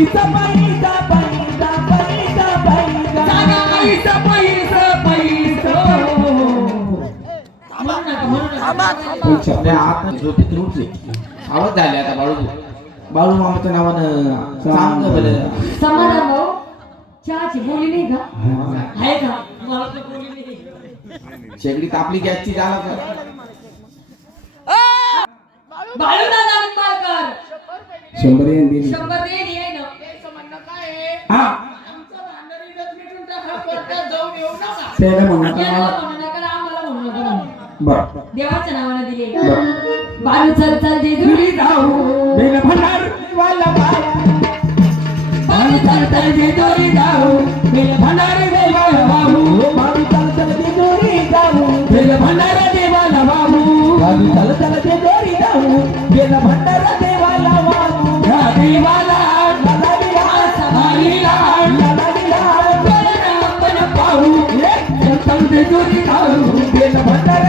पैसा पैसा पैसा पैसा पैसा जागा पैसा पैसा पैसा छपऱ्या आत झोपेत उठले आवाज झाले आता बाळू मामाच्या नावानं सांग बरं समाधान भाऊ चहाची बोली नाही का आहे का मला तर बोली नाही शेगडी तापली गॅसची झाला का बाळू दादा निंबाळकर 100 येईन दिली 100 देणी आहे ना हा त्याला म्हणू नका याला मला. म्हणू नका आम्हाला म्हणू नका म्हणू. बरं देवाच्या नावाने दिले बरं बाळू चल चल जेजुरी जाऊ बेल भंडार देवाला बाया बाळू चल चल जेजुरी जाऊ बेल भंडार देवाला बाबू बाबू चल चल जेजुरी जाऊ बेल भंडार देवाला बाबू बाबू चल चल जेजुरी जाऊ बेल भंडार देवाला बाबू या देवाला लाला दिला समारीला लाला दिला पण पाहू चल चल जेजुरी जाऊ बेल भंडार